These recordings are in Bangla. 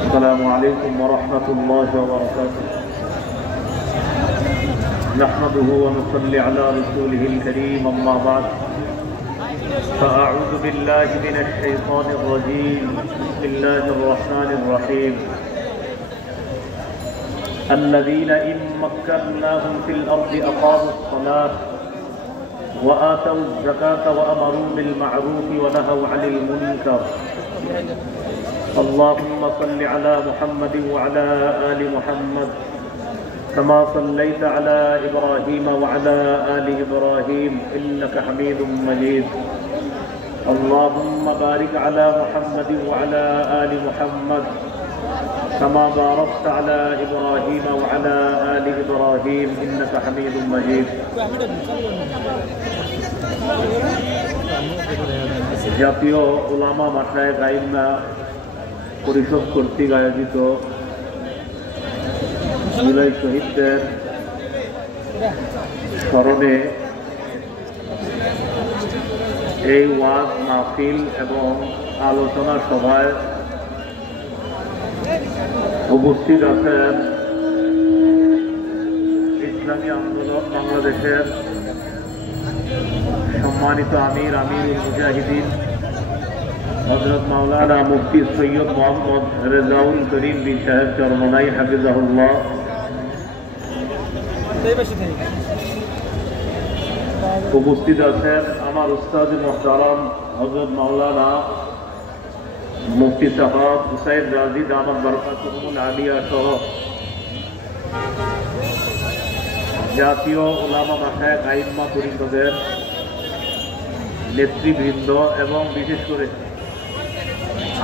السلام عليكم ورحمة الله وبركاته. نحمده ونصلي على رسوله الكريم، أما بعد فأعوذ بالله من الشيطان الرجيم. بسم الله الرحمن الرحيم. الذين إن مكناهم في الأرض أقاموا الصلاة وآتوا الزكاة وأمروا بالمعروف ونهوا عن المنكر. اللهم صل على محمد وعلى آل محمد كما صليت على إبراهيم وعلى آل إبراهيم إنك حميد مجيد. اللهم بارك على محمد وعلى آل محمد كما باركت على إبراهيم وعلى آل إبراهيم إنك حميد مجيد. জাতীয় উলামা মাশায়েখ আইম্মা পরিষদ কর্তৃক আয়োজিত জুলাই শহীদদের স্মরণে এই ওয়াজ মাহফিল এবং আলোচনা সভায় উপস্থিত আছেন ইসলামী আন্দোলন বাংলাদেশের সম্মানিত আমিরুল মুজাহিদিন হযরত মাওলানা মুফতি সৈয়দ মোহাম্মদ রেজাউল করিম বিন সাহেব চরমনাই হাফিজাহুল্লাহ, উপস্থিত আছেন আমার উস্তাদ মুহতারাম হযরত মাওলানা মুফতি সাহেব হুসাইন রাজি দামাত বরকাতুহুল আলিয়া সহ জাতীয় উলামা মাশায়েখ আইম্মা পরিষদের নেতৃবৃন্দ এবং বিশেষ করে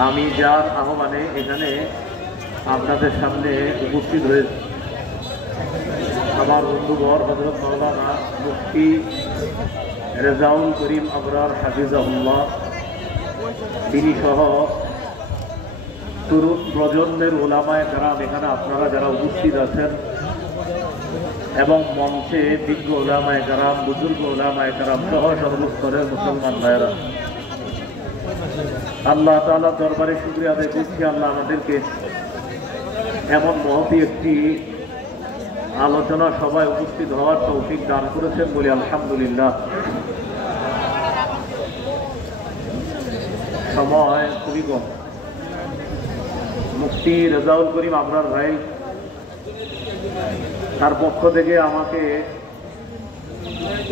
আমি যার আহ্বানে এখানে আপনাদের সামনে উপস্থিত হয়েছি, আমার বন্ধুবর হযরত মাওলানা মুফতি রেজাউল করিম আবরার হাফিজাহুল্লাহ, তিনি সহ তরুণ প্রজন্মের ওলামায়ে কেরাম এখানে আপনারা যারা উপস্থিত আছেন এবং মঞ্চে বিজ্ঞ ওলামায়ে কেরাম, বুজুর্গ ওলামায়ে কেরাম সহ সর্বস্তরের মুসলমান ভাইয়েরা, আল্লাহ তাআলার দরবারে শুকরিয়া আদায় করছি। আল্লাহ আমাদেরকে এমন মহতী একটি আলোচনা সভায় উপস্থিত হওয়ার তৌফিক দান করেছেন বলে আলহামদুলিল্লাহ। সময় খুবই কম। মুফতি রেজাউল করিম আবরার ভাই তার পক্ষ থেকে আমাকে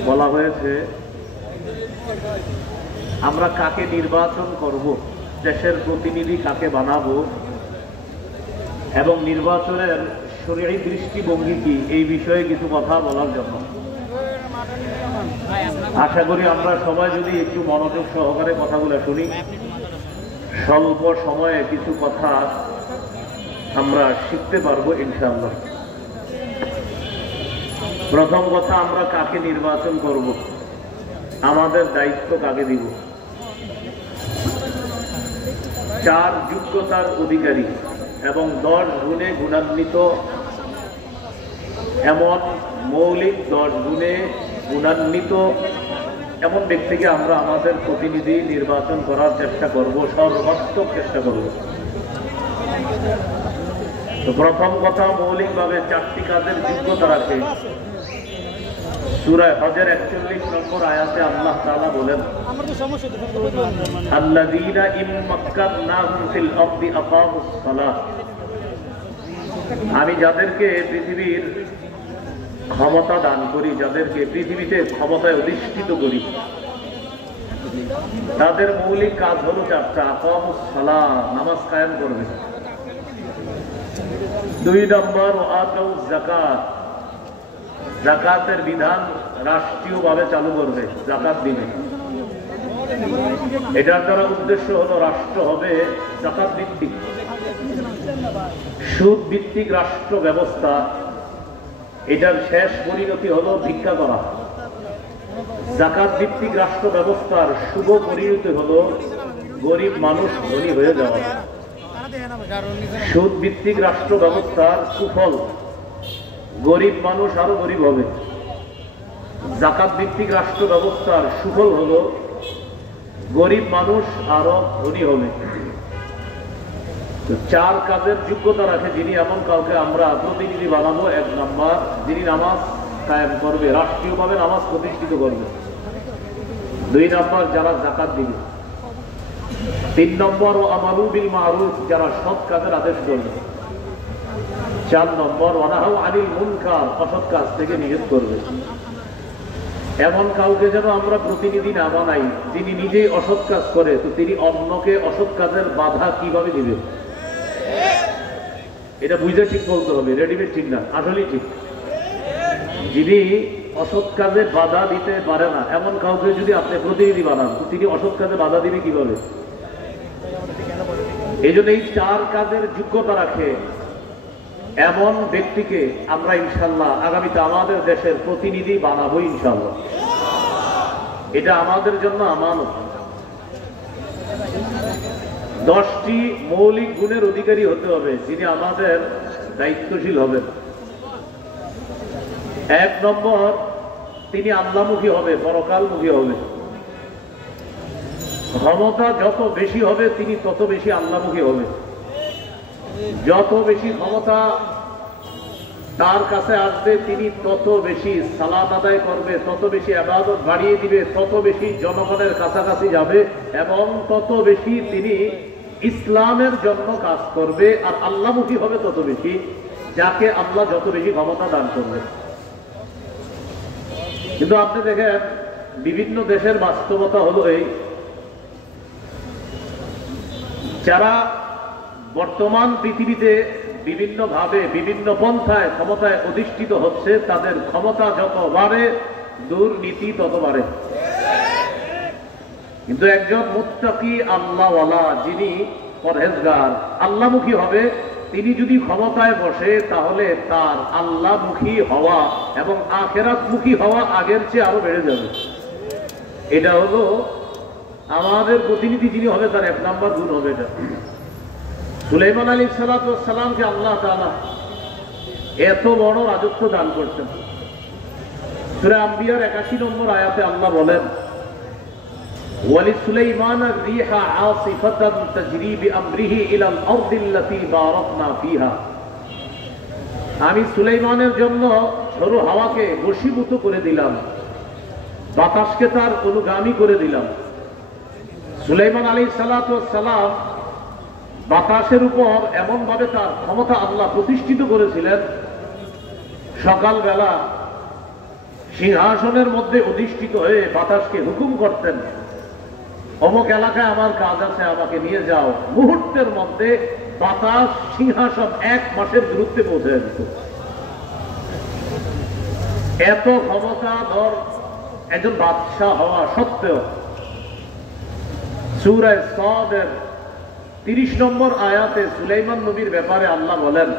বলা হয়েছে আমরা কাকে নির্বাচন করব, দেশের প্রতিনিধি কাকে বানাবো এবং নির্বাচনের শরীয়ী দৃষ্টিভঙ্গি কি, এই বিষয়ে কিছু কথা বলার জন্য। আশা করি আমরা সবাই যদি একটু মনোযোগ সহকারে কথাগুলো শুনি, স্বল্প সময়ে কিছু কথা আমরা শিখতে পারবো ইনশাআল্লাহ। প্রথম কথা, আমরা কাকে নির্বাচন করব, আমাদের দায়িত্ব কাকে দিব। 4 যোগ্যতার অধিকারী এবং 10 গুণে গুণান্বিত, এমন মৌলিক 10 গুণে গুণান্বিত এমন ব্যক্তিকে আমরা আমাদের প্রতিনিধি নির্বাচন করার চেষ্টা করব, সর্বাত্মক চেষ্টা করব। তো প্রথম কথা, মৌলিকভাবে 4টি কাজের যোগ্যতা রাখে। সূরা হজের 41 নম্বর আয়াতে আল্লাহ তাআলা বলেন, আল্লাযীনা ইন মাক্কানাহুম ফিল আরদি আকামুস সালাহ। আমি যাদেরকে পৃথিবীর ক্ষমতা দান করি, যাদেরকে পৃথিবীতে ক্ষমতায় অধিষ্ঠিত করি, তাদের মৌলিক কাজ হলো 4টা। আকামুস সালাহ, নামাজ কায়েম করবে। 2 নম্বর, ওয়াতাউজ যাকাত, যাকাতের বিধান রাষ্ট্রীয়ভাবে চালু করবে, যাকাত দিবে। এটার দ্বারা উদ্দেশ্য হলো রাষ্ট্র হবে যাকাত ভিত্তিক। সুদ ভিত্তিক রাষ্ট্র ব্যবস্থা, এটার শেষ পরিণতি হলো ভিক্ষা করা। যাকাত ভিত্তিক রাষ্ট্র ব্যবস্থার শুভ পরিণতি হলো গরিব মানুষ ধনী হয়ে যাওয়া। সুদ ভিত্তিক রাষ্ট্র ব্যবস্থার সুফল, গরিব মানুষ আরো গরিব হবে। যাকাত ভিত্তিক রাষ্ট্র ব্যবস্থার সুফল হলো গরিব মানুষ আরো ধনী হবে। চার কাজের যোগ্যতা রাখে যিনি, এমন কাউকে আমরা প্রতিনিধি বানাবো। এক নাম্বার, যিনি নামাজ কায়েম করবে, রাষ্ট্রীয়ভাবে নামাজ প্রতিষ্ঠিত করবে। দুই নাম্বার, যারা যাকাত দিবে। তিন নম্বর, ও আমালু বিল মারুফ, যারা সৎ কাজের আদেশ করবে। চার নম্বর, ওয়ানাহাউ আনিল মুনকার, অসৎ কাজ থেকে নিষেধ করবে। এমন কাউকে যেন আমরা প্রতিনিধি না বানাই যিনি নিজেই অসৎ কাজ করে, তো তিনি অন্যকে অসৎ কাজের বাধা কিভাবে দিবে? এটা বুঝে ঠিক বলতে হবে, রেডিমেড ঠিক না, আসলেই ঠিক। যিনি অসৎ কাজে বাধা দিতে পারে না এমন কাউকে যদি আপনি প্রতিনিধি বানান, তো তিনি অসৎ কাজে বাধা দিবে কিভাবে? এই জন্য এই চার কাজের যোগ্যতা রাখে এমন ব্যক্তিকে আমরা ইনশাল্লাহ আগামীতে আমাদের দেশের প্রতিনিধি বানাবো ইনশাল্লাহ। এটা আমাদের জন্য আমানত। 10টি মৌলিক গুণের অধিকারী হতে হবে যিনি আমাদের দায়িত্বশীল হবেন। 1 নম্বর, তিনি আল্লাহমুখী হবে, পরকালমুখী হবে। ক্ষমতা যত বেশি হবে তিনি তত বেশি আল্লাহমুখী হবে। যত বেশি ক্ষমতা তার কাছে আসবে তিনি তত বেশি সালাত আদায় করবে, তত বেশি ইবাদত বাড়িয়ে দিবে, তত বেশি জনগণের কাছাকাছি যাবে এবং তত বেশি তিনি ইসলামের জন্য কাজ করবে। আর আল্লাহমুখী হবে তত বেশি যাকে আল্লাহ যত বেশি ক্ষমতা দান করবে। কিন্তু আপনি দেখেন বিভিন্ন দেশের বাস্তবতা হলো এই, যারা বর্তমান পৃথিবীতে বিভিন্নভাবে বিভিন্ন পন্থায় ক্ষমতায় অধিষ্ঠিত হচ্ছে, তাদের ক্ষমতা যত বাড়ে দুর্নীতি তত বাড়ে। কিন্তু একজন মুত্তাকি আল্লাহওয়ালা, যিনি পরহেজগার আল্লাহমুখী হবে, তিনি যদি ক্ষমতায় বসে তাহলে তার আল্লাহমুখী হওয়া এবং আখিরাতমুখী হওয়া আগের চেয়ে আরো বেড়ে যাবে। এটা হলো আমাদের প্রতিনিধি যিনি হবে তার 1 নম্বর গুণ হবে এটা। সুলাইমান আলাইহিস সালামকে আল্লাহ তাআলা এত বড় রাজত্ব দান করছেন। সূরা আম্বিয়ার 81 নম্বর আয়াতে আল্লাহ বলেন, ওয়ালিসুলাইমান আর-রিহা আসিফাতান তাজরি বিআমরিহি ইলাল আরদিল্লাতী বারাকনা ফিহা। আমি সুলাইমানের জন্য ঝোড়ো হাওয়াকে বশীভূত করে দিলাম, বাতাসকে তার অনুগামী করে দিলাম। সুলাইমান আলাইহিস সালাম বাতাসের উপর এমন ভাবে তার ক্ষমতা আল্লাহ প্রতিষ্ঠিত করেছিলেন, সকালবেলা সিংহাসনের মধ্যে অধিষ্ঠিত হয়ে বাতাসকে হুকুম করতেন, অমুক এলাকায় আমার কাজ আছে, আমাকে নিয়ে যাও। মুহূর্তের মধ্যে বাতাস সিংহাসন 1 মাসের দূরত্বে পৌঁছে যেত। এত ক্ষমতাধর একজন বাদশাহ হওয়া সত্ত্বেও সূরা সাদের 30 নম্বর আয়াতে সুলাইমান নবীর ব্যাপারে আল্লাহ বলেন,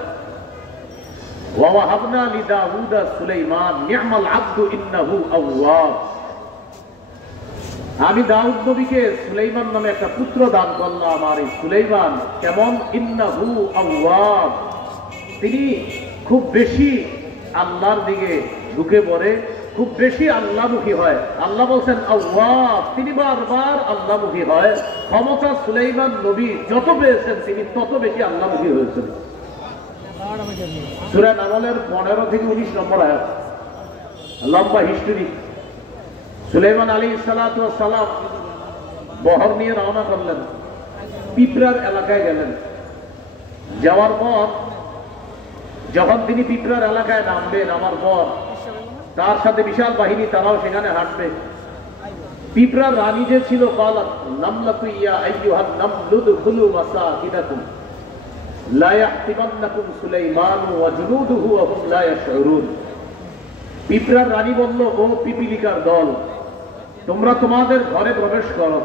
ওয়া ওয়াহাবনা লিদাউদা সুলাইমান নি'মাল আবদু ইন্নাহু আওয়াব। আমি দাউদ নবীকে সুলাইমান নামে একটা পুত্র দান করলাম। আর এই সুলাইমান কেমন? ইন্নাহু আওয়াব, তিনি খুব বেশি আল্লাহর দিকে ঝুঁকে পড়ে, খুব বেশি আল্লাহমুখী হয়। আল্লাহ বলছেন আওয়াব, তিনি বারবার আল্লাহমুখী হয়। ক্ষমতা সুলাইমান নবী যত পেয়েছেন তিনি তত বেশি আল্লাহমুখী হয়েছেন। সূরা নামলের 15 থেকে 19 নম্বর আয়াত, লম্বা হিস্টরি। সুলাইমান আলাইহিস সালাম বহর নিয়ে রওনা করলেন, পিঁপড়ার এলাকায় গেলেন। যাওয়ার পর যখন তিনি পিঁপড়ার এলাকায় নামবেন, নামার পর তার সাথে বিশাল বাহিনী, তারাও সেখানে হাঁটবে। পিঁপড়ার রানী যে ছিল, কালাত নামলাতু ইয়া আইয়ুহান নামলু দুখুলু মাসাকিনাকুম লা ইয়াহতিমান্নাকুম সুলাইমান ওয়া জুনুদুহু ওয়া হুম লা ইয়াশউরুন। পিঁপড়ার রানী বলল, ও পিপিলিকার দল, তোমরা তোমাদের ঘরে প্রবেশ করো,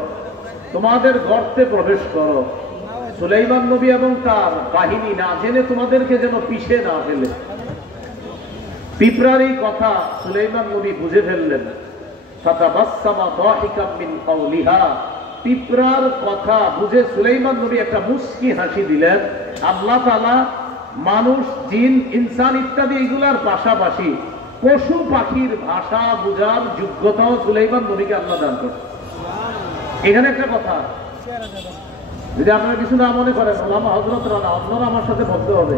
তোমাদের গর্তে প্রবেশ করো। সুলাইমান নবী এবং তার বাহিনী না জেনে তোমাদেরকে যেন পিষে না ফেলে। পিঁপড়ার এই কথা সুলাইমান নবী বুঝে ফেললেন। ফাতাবাসসামা দাহিকাম মিন কাওলিহা, পিঁপড়ার কথা বুঝে সুলাইমান নবী একটা মুস্কি হাসি দিলেন। আল্লাহ তাআলা মানুষ, জিন, ইনসান ইত্যাদি এগুলার পাশাপাশি পশু পাখির ভাষা বোঝার যোগ্যতাও সুলাইমান নবীকে আল্লাহ দান করেন। এখানে একটা কথা, যদি আপনারা কিছু না মনে করেন, ওলামা হযরতরা না, অন্যরা আমার সাথে বলতে হবে।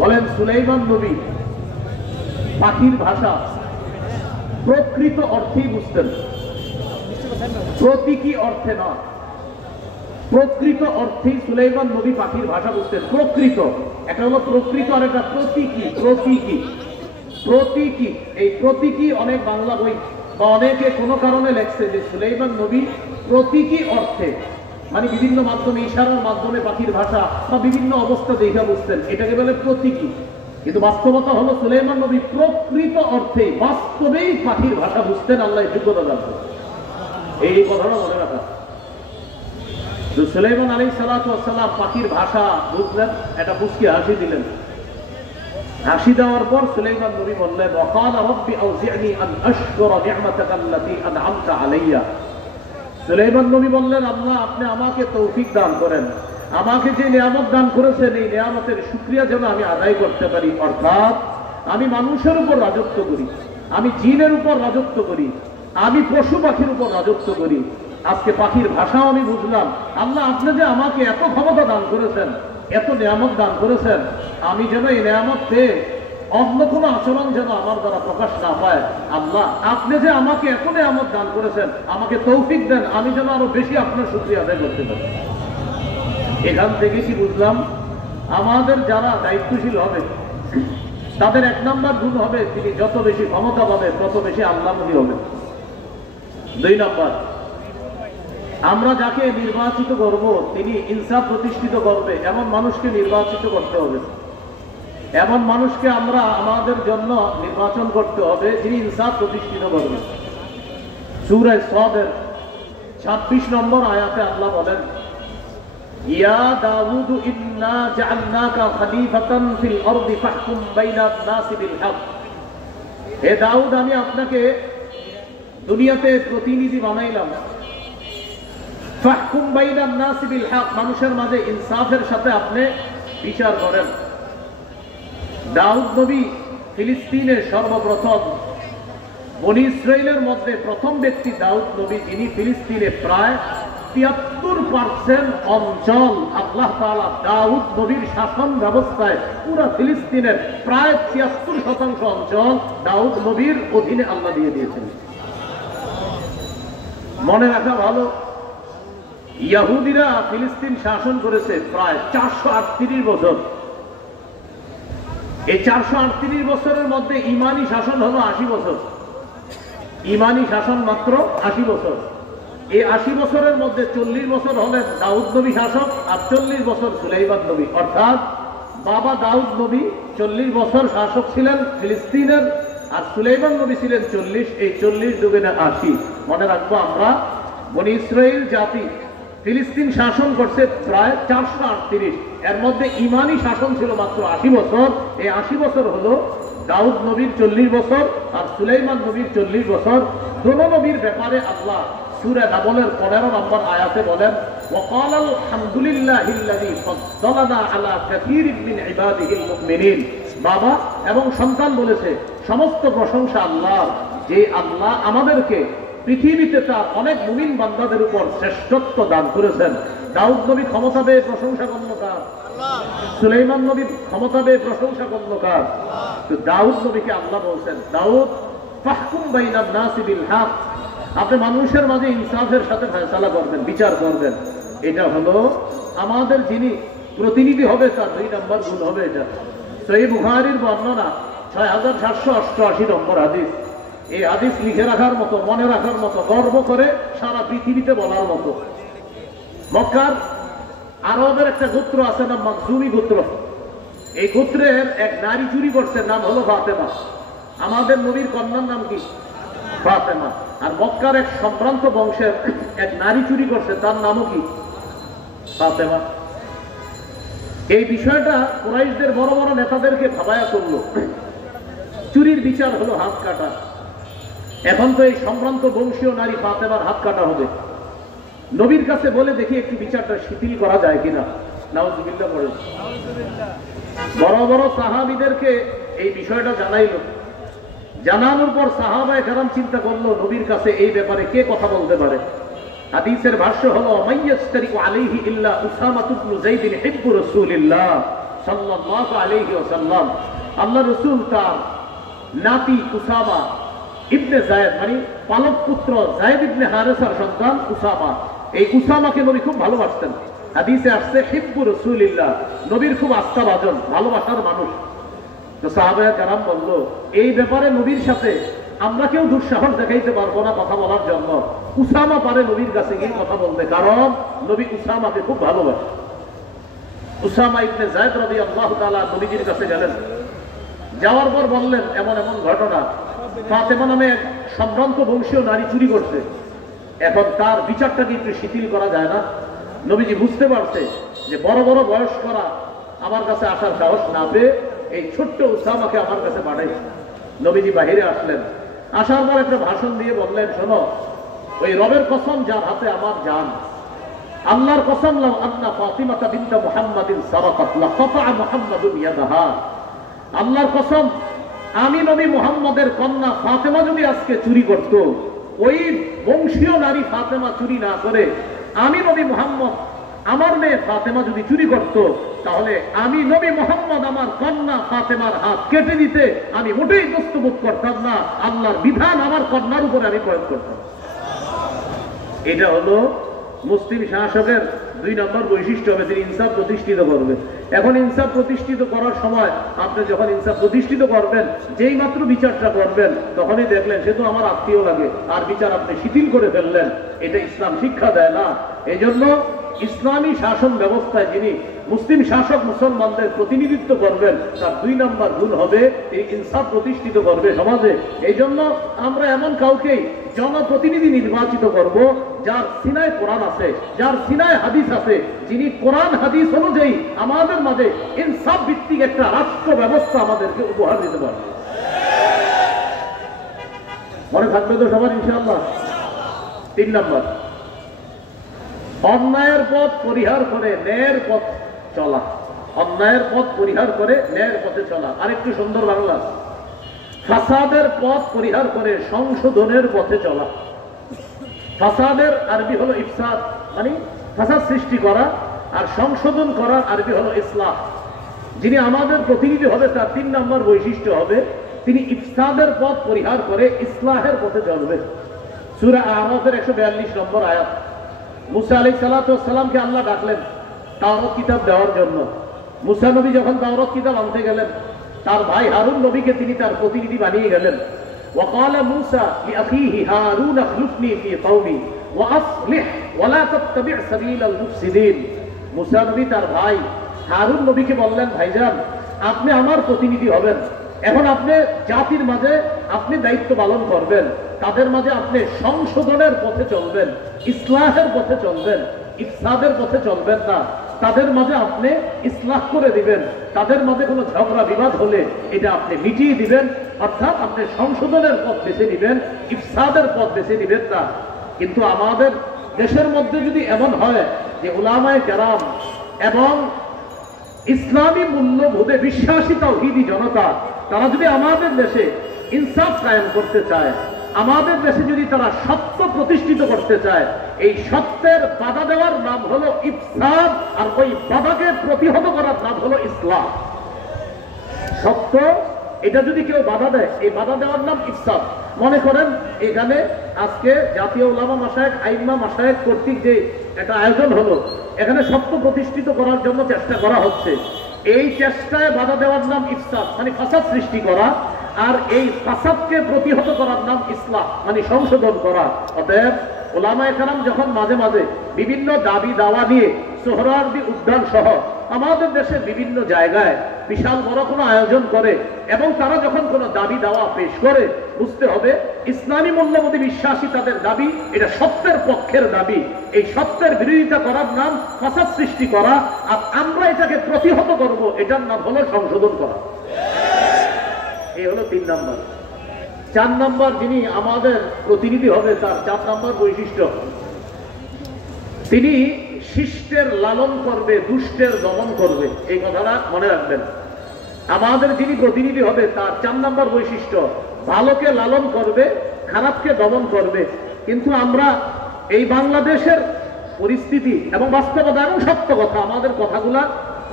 বলেন সুলাইমান নবী পাখির ভাষা প্রকৃত অর্থেই বুঝতেন, প্রতীকী অর্থে না। প্রকৃত অর্থেই সুলাইমান নবী পাখির ভাষা বুঝতেন, প্রকৃত। একটা হলো প্রকৃত আর একটা প্রতীকী। প্রতীকী প্রতীকী এই প্রতীকী অনেক বাংলা বই বা অনেকে কোনো কারণে লেখছে যে সুলাইমান নবী প্রতীকী অর্থে, মানে বিভিন্ন মাধ্যমে, ইশারার মাধ্যমে পাখির ভাষা বা বিভিন্ন অবস্থা দেখা বুঝতেন, এটাকে বলে প্রতীকী। কিন্তু বাস্তবতা হলো সুলাইমান নবী প্রকৃত অর্থে বাস্তবেই পাখির ভাষা বুঝতেন, আল্লাহ যোগ্যতা দান করেন। এই কথাটা মনে রাখা। সুলাইমান আলাইহিস সালাতু ওয়াস সালাম পাখির ভাষা বুঝলেন, এটা বুঝকে হাসি দিলেন। হাসি দেওয়ার পর সুলাইমান নবী বললেন, ওয়াকালা রাব্বি আউজি'নি আন আশকুরা নি'মাতাকা আল্লাতী আন'আমতা আলাইয়া। সুলাইমান নবী বললেন, আল্লাহ আপনি আমাকে তৌফিক দান করেন, আমাকে যে নিয়ামত দান করেছেন এই নিয়ামতের শুকরিয়া যেন আমি আদায় করতে পারি। অর্থাৎ আমি মানুষের উপর রাজত্ব করি, আমি জিনের উপর রাজত্ব করি, আমি পশু পাখির উপর রাজত্ব করি। আজকে পাখির ভাষাও আমি বুঝলাম। আল্লাহ আপনি যে আমাকে এত ক্ষমতা দান করেছেন, এত নিয়ামত দান করেছেন, আমি যেন এই নিয়ামত পেয়ে অন্য কোনো আচরণ যেন আমার দ্বারা প্রকাশ না পায়। আল্লাহ আপনি যে আমাকে এত নিয়ামত দান করেছেন, আমাকে তৌফিক দেন, আমি যেন আরো বেশি আপনার শুকরিয়া আদায় করতে পারি। এখান থেকে কি বুঝলাম, আমাদের যারা দায়িত্বশীল হবে তাদের এক নাম্বার গুণ হবে, তিনি যত বেশি ক্ষমতা পাবে তত বেশি আল্লাহমুখী হবে। দুই নাম্বার, আমরা যাকে নির্বাচিত করব তিনি ইনসাফ প্রতিষ্ঠিত করবে এমন মানুষকে নির্বাচিত করতে হবে। এমন মানুষকে আমরা আমাদের জন্য নির্বাচন করতে হবে যিনি ইনসাফ প্রতিষ্ঠিত করবে। সূরা সাদের 26 নম্বর আয়াতে আল্লাহ বলেন, ইয়া দাউদ ইন্না জাআলনাকা খলিফাতান ফিল আরদি ফাহকুম বাইনান নাসি বিল হক। হে দাউদ, আমি আপনাকে দুনিয়াতে প্রতিনিধি বানাইলাম। ফাহকুম বাইনান নাসি বিল হক, মানুষের মাঝে ইনসাফের সাথে আপনি বিচার করেন। দাউদ নবী ফিলিস্তিনের সর্বপ্রথম, বনি ইসরাইলের মধ্যে প্রথম ব্যক্তি দাউদ নবী, যিনি ফিলিস্তিনে প্রায় 73% অঞ্চল আল্লাহ তাআলা দাউদ নবীর শাসন ব্যবস্থায় পুরা ফিলিস্তিনের প্রায় 73% অঞ্চল দাউদ নবীর অধীনে আল্লাহ দিয়ে দিয়েছেন। মনে রাখা ভালো, ইহুদিরা ফিলিস্তিন শাসন করেছে প্রায় 438 বছর। এই 438 বছরের মধ্যে ইমানি শাসন হলো 80 বছর। ইমানি শাসন মাত্র 80 বছর। এই 80 বছরের মধ্যে 40 বছর হলেন দাউদ নবী শাসক আর 40 বছর সুলাইমান নবী। অর্থাৎ বাবা দাউদ নবী 40 বছর শাসক ছিলেন ফিলিস্তিনের, আর সুলাইমান নবী ছিলেন 40। এই 40 দুগুণে 80। মনে রাখবো, আমরা বনি ইসরাইল জাতি ফিলিস্তিন শাসন করছে প্রায় 438, এর মধ্যে ইমানি শাসন ছিল মাত্র 80 বছর। এই 80 বছর হলো দাউদ নবীর 40 বছর আর সুলাইমান নবীর 40 বছর। দোনো নবীর ব্যাপারে আল্লাহ সূরা নামলের 15 নম্বর আয়াতে বলেন, ওয়াকাল আলহামদুলিল্লাহিল্লাযী ফাদ্দালানা আলা কাসীরিন মিন ইবাদিহিল মুমিনিন। বাবা এবং সন্তান বলেছে সমস্ত প্রশংসা আল্লাহর, যে আল্লাহ আমাদেরকে পৃথিবীতে তার অনেক মুমিন বান্দাদের উপর শ্রেষ্ঠত্ব দান করেছেন। দাউদ নবী ক্ষমতা পেয়ে প্রশংসা করল কার? সুলাইমান নবী ক্ষমতা পেয়ে প্রশংসা করল কার? তো দাউদ নবীকে আল্লাহ বলছেন, দাউদ ফাহকুম বাইনান নাসি বিল হক, আপনি মানুষের মাঝে ইনসাফের সাথে ফয়সালা করবেন, বিচার করবেন। এটা হলো আমাদের যিনি প্রতিনিধি হবে তার 2 নম্বর গুণ হবে এটা। সহিহ বুখারীর বর্ণনা 6788 নম্বর হাদিস। এই হাদিস লিখে রাখার মতো, মনে রাখার মতো, গর্ব করে সারা পৃথিবীতে বলার মতো। মক্কার আরবের একটা গোত্র আছে না, মাখজুমি গোত্র। এই গোত্রের এক নারী চুরি করছে, নাম হলো ফাতেমা। আমাদের নবীর কন্যার নাম কি? ফাতেমা। আর মক্কার এক সম্ভ্রান্ত বংশের এক নারী চুরি করছে, তার নামও কি? ফাতেমা। এই বিষয়টা কুরাইশদের বড় বড় নেতাদেরকে ভাবায়া করলো। চুরির বিচার হলো হাত কাটা। এখন তো এই সম্ভ্রান্ত বংশীয় নারী ফাতেমার হাত কাটা হবে। নবীর কাছে বলে দেখি একটু বিচারটা শিথিল করা যায় কিনা। নাউজুবিল্লাহ পড়ে। বড় বড় সাহাবীদেরকে এই বিষয়টা জানাইলো। জানানোর পর সাহাবায়ে কেরাম চিন্তা করলো নবীর কাছে এই ব্যাপারে কে কথা বলতে পারে। হাদিসের ভাষ্য হলো মাইয়াস্তারিকু আলাইহি ইল্লা উসামা ইবনে যায়েদ হিব্বু রাসূলিল্লাহ সাল্লাল্লাহু আলাইহি ওয়াসাল্লাম। আল্লাহ রাসূল তার নাতি উসামা ইবনে যায়েদ মানে পালক পুত্র যায়েদ ইবনে হারেসার সন্তান উসামা, এই উসামাকে নবী খুব ভালোবাসতেন। হাদিসে আসছে হিব্বু রাসূলিল্লাহ, নবীর খুব আস্থাভাজন ভালোবাসার মানুষ। তো সাহাবায়ে কেরাম বলল এই ব্যাপারে নবীর সাথে আমরা কেউ দুঃসাহস দেখাইতে পারবো না কথা বলার জন্য, উসামা পারে নবীর কাছে গিয়ে কথা বলতে, কারণ নবী উসামাকে খুব ভালোবাসে। উসামা ইবনে যায়েদ রাদিয়াল্লাহু তাআলা নবীজির কাছে গেলেন, যাওয়ার পর বললেন এমন এমন ঘটনা, ফাতেমা নামে এক সম্ভ্রান্ত বংশীয় নারী চুরি করছে, এখন তার বিচারটাকে একটু শিথিল করা যায় না? নবীজি বুঝতে পারছে যে বড় বড় বয়স করা আমার কাছে আসার সাহস না পেয়ে এই ছোট্ট উসামাকে আমার কাছে পাঠাইছে। নবীজি বাহিরে আসলেন, আসার পর একটা ভাষণ দিয়ে বললেন, শোনো, ওই রবের কসম যার হাতে আমার জান, আল্লাহর কসম, লাউ আন্না ফাতিমাতা বিনতা মুহাম্মাদিন সারাকাত লাকাতা মুহাম্মাদুন ইয়াদাহা, আল্লাহর কসম আমি নবী মুহাম্মদের কন্যা ফাতেমা যদি আজকে চুরি করত, ওই বংশীয় নারী ফাতেমা চুরি না করে আমি নবী মুহাম্মদ আমার মেয়ে ফাতেমা যদি চুরি করত, তাহলে আমি নবী মুহাম্মদ আমার কন্যা ফাতেমার হাত কেটে দিতে আমি মোটেই দস্তবোধ করতাম না, আল্লাহর বিধান আমার কন্যার উপরে আমি প্রয়োগ করতাম। এটা হলো মুসলিম শাসকের 2 নম্বর বৈশিষ্ট্য হবে, তিনি ইনসাফ প্রতিষ্ঠিত করবে। এখন ইনসাফ প্রতিষ্ঠিত করার সময় আপনি যখন ইনসাফ প্রতিষ্ঠিত করবেন, যেই মাত্র বিচারটা করবেন তখনই দেখলেন সে তো আমার আত্মীয় লাগে, আর বিচার আপনি শিথিল করে ফেললেন, এটা ইসলাম শিক্ষা দেয় না। এই জন্য ইসলামী শাসন ব্যবস্থায় যিনি মুসলিম শাসক মুসলমানদের প্রতিনিধিত্ব করবেন, তার 2 নম্বর গুণ হবে এই ইনসাফ প্রতিষ্ঠিত করবে সমাজে। এই জন্য আমরা এমন কাউকেই জনপ্রতিনিধি নির্বাচিত করব যার সিনায় কোরআন আছে, যার সিনায় হাদিস আছে, যিনি কোরআন হাদিস অনুযায়ী আমাদের মাঝে ইনসাফ ভিত্তিক একটা রাষ্ট্র ব্যবস্থা আমাদেরকে উপহার দিতে পারবে। মনে থাকবে তো সবার ইনশাআল্লাহ? 3 নম্বর, অন্যায়ের পথ পরিহার করে ন্যায়ের পথ চলা। অন্যায়ের পথ পরিহার করে ন্যায়ের পথে চলা। আরেকটু সুন্দর বাংলা, ফাসাদের পথ পরিহার করে সংশোধনের পথে চলা। ফাসাদের আরবি হলো ইফসাদ, মানে ফাসাদ সৃষ্টি করা, আর সংশোধন করার আরবি হলো ইসলাহ। যিনি আমাদের প্রতিনিধি হবে তার 3 নম্বর বৈশিষ্ট্য হবে তিনি ইফসাদের পথ পরিহার করে ইসলাহের পথে চলবে। সূরা আরাফের 142 নম্বর আয়াত। মুসা আলাইহিস সালাতু ওয়াস সালামকে আল্লাহ ডাকলেন তাওরাত কিতাব দেওয়ার জন্য। মুসা নবী যখন তাওরাত কিতাব আনতে গেলেন, তার ভাই হারুন নবীকে তিনি তার প্রতিনিধি বানিয়ে গেলেন। ওয়াকালা মুসা লিআখিহি হারুন আখলুফনি ফি কওমি ওয়া আসলিহ ওয়া লা তাত্তাবি' সাবিলাল মুফসিদিন। মুসা নবী তার ভাই হারুন নবীকে বললেন, ভাইজান আপনি আমার প্রতিনিধি হবেন, এখন আপনি জাতির মাঝে আপনি দায়িত্ব পালন করবেন, তাদের মাঝে আপনি সংশোধনের পথে চলবেন, ইসলাহের পথে চলবেন, ইফসাদের পথে চলবেন না। তাদের মাঝে আপনি ইসলাহ করে দিবেন, তাদের মাঝে কোনো ঝগড়া বিবাদ হলে এটা আপনি মিটিয়ে দিবেন, অর্থাৎ আপনি সংশোধনের পথ বেছে নিবেন, ইফসাদের পথ বেছে নিবেন না। কিন্তু আমাদের দেশের মধ্যে যদি এমন হয় যে উলামায়ে কেরাম এবং ইসলামী মূল্যবোধে বিশ্বাসী তাওহীদি জনতা তারা যদি আমাদের দেশে ইনসাফ কায়েম করতে চায়, আমাদের দেশে যদি তারা সত্য প্রতিষ্ঠিত করতে চায়, এই সত্যের বাধা দেওয়ার নাম হলো ইফসাদ, আর ওই বাধাকে প্রতিহত করার নাম হলো ইসলাম। সত্য এটা যদি কেউ বাধা দেয়, এই বাধা দেওয়ার নাম ইফসাদ। মনে করেন এখানে আজকে জাতীয় উলামা মাশায়েখ আইম্মা মাশায়েখ কর্তৃক যে একটা আয়োজন হলো, এখানে সত্য প্রতিষ্ঠিত করার জন্য চেষ্টা করা হচ্ছে, এই চেষ্টায় বাধা দেওয়ার নাম ইফসাদ, মানে ফাসাদ সৃষ্টি করা, আর এই ফাসাদকে প্রতিহত করার নাম ইসলাম, মানে সংশোধন করা। অতএব উলামায়ে কেরাম যখন মাঝে মাঝে বিভিন্ন দাবি দাওয়া নিয়ে সোহরাওয়ার্দী উদ্যান সহ আমাদের দেশের বিভিন্ন জায়গায় বিশাল বড় কোনো আয়োজন করে এবং তারা যখন কোনো দাবি দাওয়া পেশ করে, বুঝতে হবে ইসলামী মূল্যবোধে বিশ্বাসী তাদের দাবি এটা সত্যের পক্ষের দাবি। এই সত্যের বিরোধিতা করার নাম ফাসাদ সৃষ্টি করা, আর আমরা এটাকে প্রতিহত করব, এটার নাম হলো সংশোধন করা। এই হলো 3 নম্বর। 4 নম্বর যিনি আমাদের প্রতিনিধি হবে তার 4 নম্বর বৈশিষ্ট্য, তিনি শিষ্টের লালন করবে, দুষ্টের দমন করবে। এই কথাটা মনে রাখবেন। আমাদের যিনি প্রতিনিধি হবে তার 4 নম্বর বৈশিষ্ট্য, ভালোকে লালন করবে, খারাপকে দমন করবে। কিন্তু আমরা এই বাংলাদেশের পরিস্থিতি এবং বাস্তবতা এবং সত্য কথা, আমাদের কথাগুলা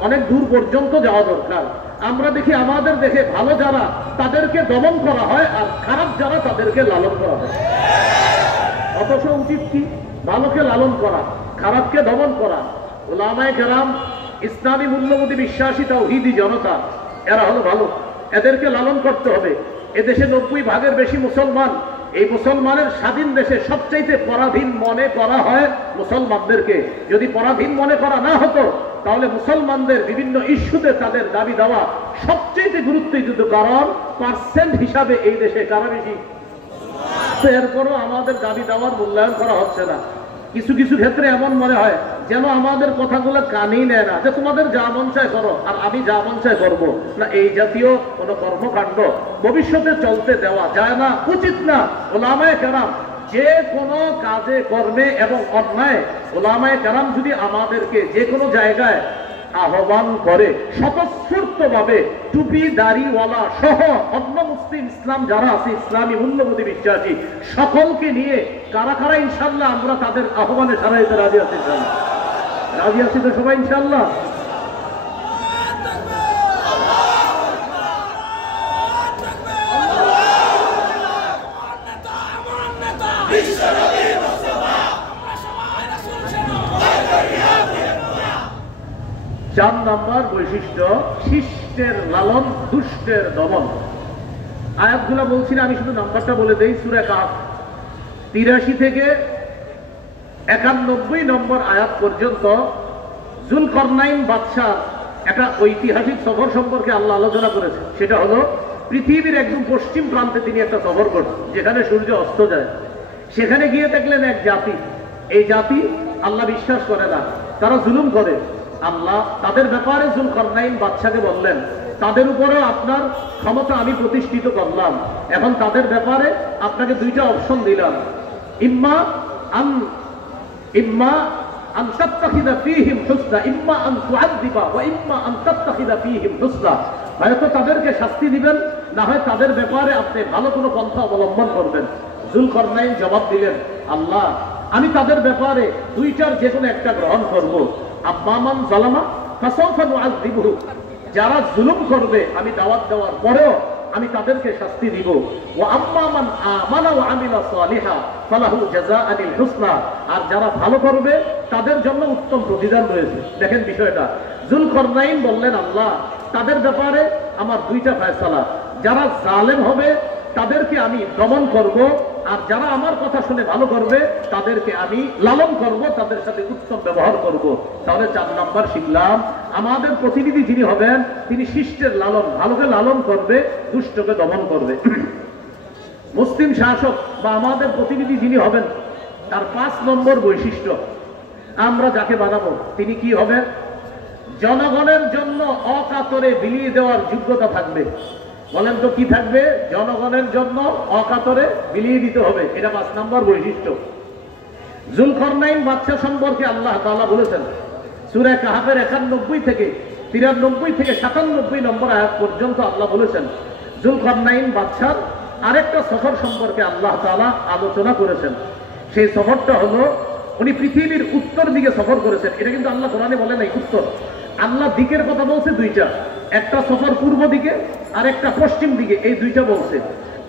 অনেক দূর পর্যন্ত যাওয়া দরকার। আমরা দেখি আমাদের দেশে ভালো যারা তাদেরকে দমন করা হয়, আর খারাপ যারা তাদেরকে লালন করা হয়। অথচ উচিত কি? ভালোকে লালন করা, খারাপকে দমন করা। উলামায়ে কেরাম, ইসলামী মূল্যবোধে বিশ্বাসী তাওহীদি জনতা, এরা হলো ভালো, এদেরকে লালন করতে হবে। এদেশে 90% বেশি মুসলমান। এই মুসলমানের স্বাধীন দেশে সবচাইতে পরাধীন মনে করা হয় মুসলমানদেরকে। যদি পরাধীন মনে করা না হতো তাহলে মুসলমানদের বিভিন্ন ইস্যুতে তাদের দাবি দেওয়া সবচেয়ে গুরুত্বযুক্ত, কারণ পার্সেন্ট হিসাবে এই দেশে কারা বেশি। এরপরও আমাদের দাবি দেওয়ার মূল্যায়ন করা হচ্ছে না। কিছু কিছু ক্ষেত্রে এমন মনে হয় যেন আমাদের কথাগুলো কানেই নেয় না, যে তোমাদের যা মন চায় করো আর আমি যা মন চায় করবো না। এই জাতীয় কোন কর্মকাণ্ড ভবিষ্যতে চলতে দেওয়া যায় না, উচিত না। উলামায়ে কেরাম যে কোনো কাজে কর্মে এবং অন্যায়, উলামায়ে কেরাম যদি আমাদেরকে যে কোনো জায়গায় আহ্বান করে স্বতঃস্ফূর্তভাবে, টুপি দাড়িওয়ালা সহ অন্য মুসলিম ইসলাম যারা আছে, ইসলামী মূল্যবোধে বিশ্বাসী সকলকে নিয়ে কারা কারা ইনশাল্লাহ আমরা তাদের আহ্বানে সাড়া দিতে রাজি আছি? রাজি আছি তো সবাই ইনশাল্লাহ? চার নম্বর বৈশিষ্ট্য, শিষ্টের লালন, দুষ্টের দমন। আয়াতগুলো বলছি না, আমি শুধু নাম্বারটা বলে দেই। সূরা কাহফ 83 থেকে 91 নম্বর আয়াত পর্যন্ত যুলকরনাইন বাদশাহ একটা ঐতিহাসিক সফর সম্পর্কে আল্লাহ আলোচনা করেছে। সেটা হলো পৃথিবীর একদম পশ্চিম প্রান্তে তিনি একটা সফর করছেন, যেখানে সূর্য অস্ত যায়। সেখানে গিয়ে দেখলেন এক জাতি, এই জাতি আল্লাহ বিশ্বাস করে না, তারা জুলুম করে। আল্লাহ তাদের ব্যাপারে যুলকরনাইন বাদশাকে বললেন, তাদের উপরেও আপনার ক্ষমতা আমি প্রতিষ্ঠিত করলাম, এখন তাদের ব্যাপারে আপনাকে দুইটা অপশন দিলাম, ইম্মা আন তাত্তাখিযা ফীহিম হুসনা, ইম্মা আন তুআযযিবা ওয়া ইম্মা আন তাত্তাখিযা ফীহিম হুসনা। হয়তো তাদেরকে শাস্তি দিবেন, না হয় তাদের ব্যাপারে আপনি ভালো কোনো পন্থা অবলম্বন করবেন। যুলকরনাইন জবাব দিলেন, আল্লাহ আমি তাদের ব্যাপারে দুইটার যে কোনো একটা গ্রহণ করব। আম্মামান যালামা ফাসাউফা নুআযযিবুহু, যারা জুলুম করবে আমি দাওয়াত দেওয়ার পরেও আমি তাদেরকে শাস্তি দিব। ওয়া আম্মামান আমানা ওয়া আমিলা সালিহা ফালাহু জাযাআনিল হুসনা, আর যারা ভালো করবে তাদের জন্য উত্তম প্রতিদান রয়েছে। দেখেন বিষয়টা, যুলকরনাইন বললেন, আল্লাহ তাদের ব্যাপারে আমার দুইটা ফয়সালা, যারা জালেম হবে তাদেরকে আমি দমন করব, আর যারা আমার কথা শুনে ভালো করবে তাদেরকে আমি লালন করব, তাদের সাথে উত্তম ব্যবহার করব। তাহলে 4 নাম্বার শিখলাম, আমাদের প্রতিনিধি যিনি হবেন তিনি শিষ্টের লালন, ভালোকে লালন করবে, দুষ্টকে দমন করবে। মুসলিম শাসক বা আমাদের প্রতিনিধি যিনি হবেন তার 5 নম্বর বৈশিষ্ট্য, আমরা যাকে বানাবো তিনি কি হবে? জনগণের জন্য অকাতরে বিলিয়ে দেওয়ার যোগ্যতা থাকবে। বলেন তো কি থাকবে? জনগণের জন্য অকাতরে বিলিয়ে দিতে হবে, এটা 5 নম্বর বৈশিষ্ট্য। যুলকরনাইন বাদশা সম্পর্কে আল্লাহ তাআলা বলেছেন সূরা কাহফের 91 থেকে 93 থেকে 97 নম্বর আয়াত পর্যন্ত আল্লাহ বলেছেন যুলকরনাইন বাদশার আরেকটা সফর সম্পর্কে আল্লাহ তাআলা আলোচনা করেছেন। সেই সফরটা হলো উনি পৃথিবীর উত্তর দিকে সফর করেছেন। এটা কিন্তু আল্লাহ কোরআনে বলে নাই উত্তর, আল্লাহ দিকের কথা বলছে দুইটা, একটা সফর পূর্ব দিকে আর একটা পশ্চিম দিকে, এই দুইটা বলছে।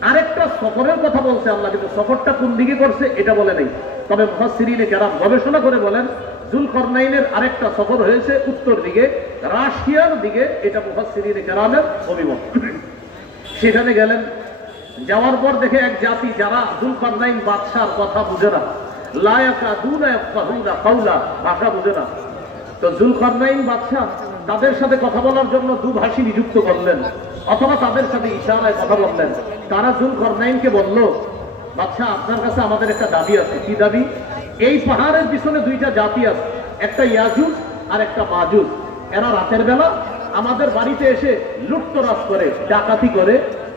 আরেকটা সফরের কথা বলছে আল্লাহ, কিন্তু সফরটা কোন দিকে করছে এটা বলে নাই। তবে মুফাসসিরিনে কেরাম গবেষণা করে বলেন যুলকরনাইনের আরেকটা সফর হয়েছে উত্তর দিকে, রাশিয়ার দিকে, এটা মুফাসসিরিনে কেরামের অভিমত। সেখানে গেলেন, যাওয়ার পর দেখে এক জাতি যারা যুলকরনাইন বাদশার কথা বুঝে না, লা ইয়াকাদুনা ইয়াফকাহুনা কাওলা, ভাষা বুঝে না। তো যুলকরনাইন বাদশাহ তাদের সাথে কথা বলার জন্য দুভাষী নিযুক্ত করলেন, অথবা তাদের সাথে ইশারায় কথা বললেন। তারা যুলকরনাইনকে বলল, বাদশাহ আপনার কাছে আমাদের একটা দাবি আছে। কি দাবি? এই পাহাড়ের পিছনে দুইটা জাতি আছে, একটা ইয়াজুজ আর একটা মাজুজ। এরা রাতের বেলা আমাদের বাড়িতে এসে লুটতরাজ করে, ডাকাতি করে,